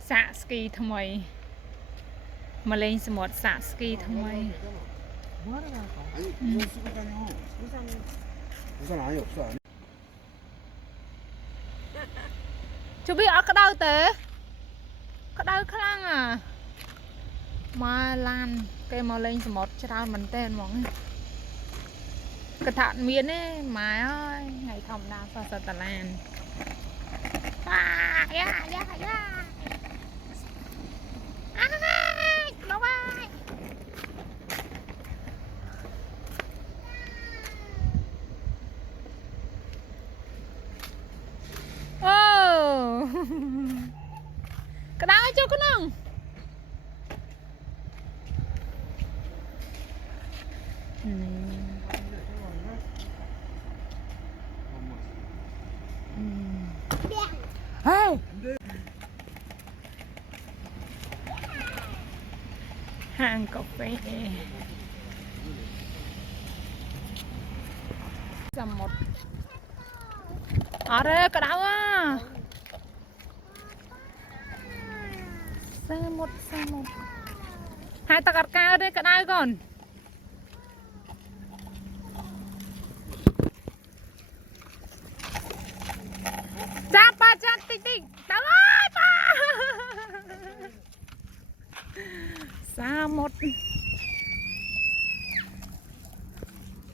xạ ski thầm mày mà lên một xạ ski thầm mày 아니 우산 쓰고 다녀. 우산 아예 없어 안에. chú biết ở cái đâu tớ cái đâu khá lăng à mà lan cái mà lên một cho mình tên mong cái thạn miên ấy mà ơi ngày thòng đào sao sao tà lan à yeah yeah yeah đâu ai oh cái đó cho cái nông hey hàng cà phê dầm một ở đây cái đó à xe một hai ta cắt cao đây cái này còn chát ba chát tinh tinh đâu ơi ba xa một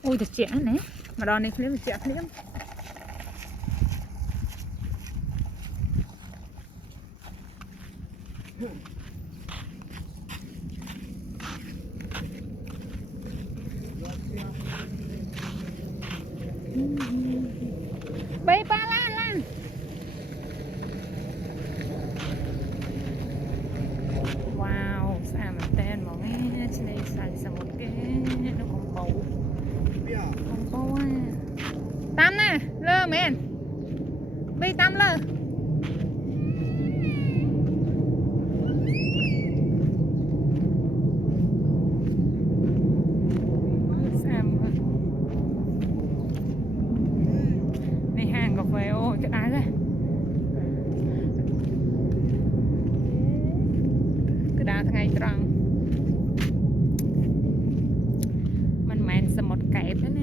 ui thật trẻ này mà đòn này phim trẻ phim bay ba lan wow sao mà tên mà nghe trên đây xài một cái nó còn bầu à tam nè lơ men bay tam lơ này hàng cà phê ô cái ái đây cái đá thằng ngày trăng mình men sầm một kẹp đó nè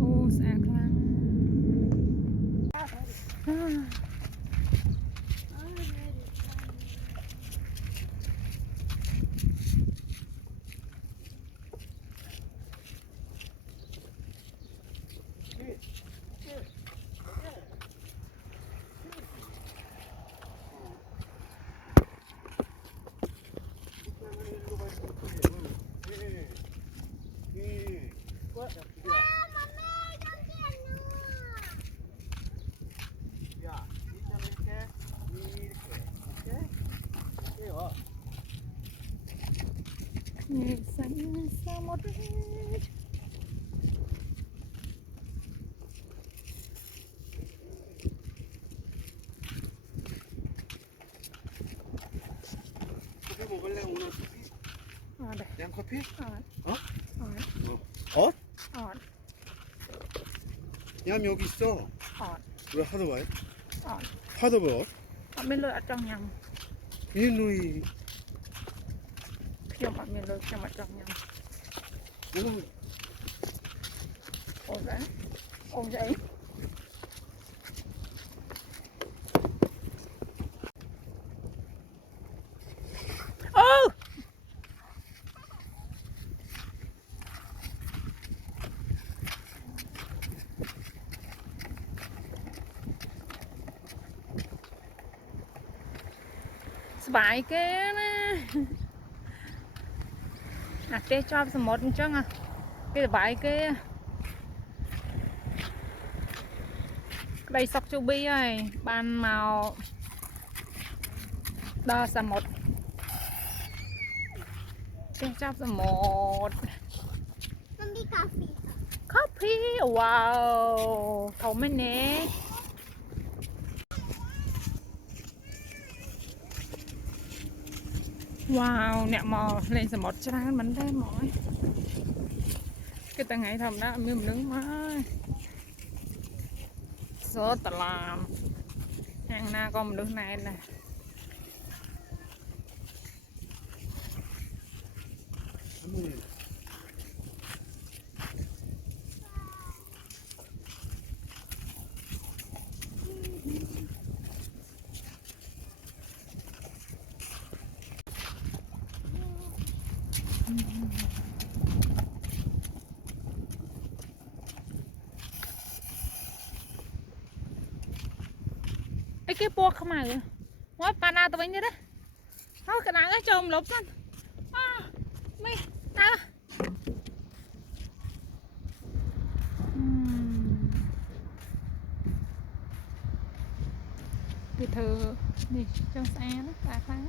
ô xa lắm nhẹ xanh sao một 커피 먹을래 오늘 커피? à đây 그냥 커피? à 어? à 얌 여기 있어. à 왜 하도 와요? à 하도 뭐? mình lựa trong nhầm 민누이 khi mà mình lựa trong nhầm 오 ôm giấy ô bài cái nè tê cho một chân à cái bài cái đây sọc chu bi ơi ban màu đo sa một tê cho một coffee wow thấu mấy nè wow nè mò lên một cho ra mình đây mỏi cái tầng ngày thầm đó miếng nướng má số tà làm hàng na còn được này nè 할머니. cái bùa không mà quá pana tụi mình đi đấy thôi cái nào cái chồng lục lên mi tao cái thơ đi trong xe nó cả tháng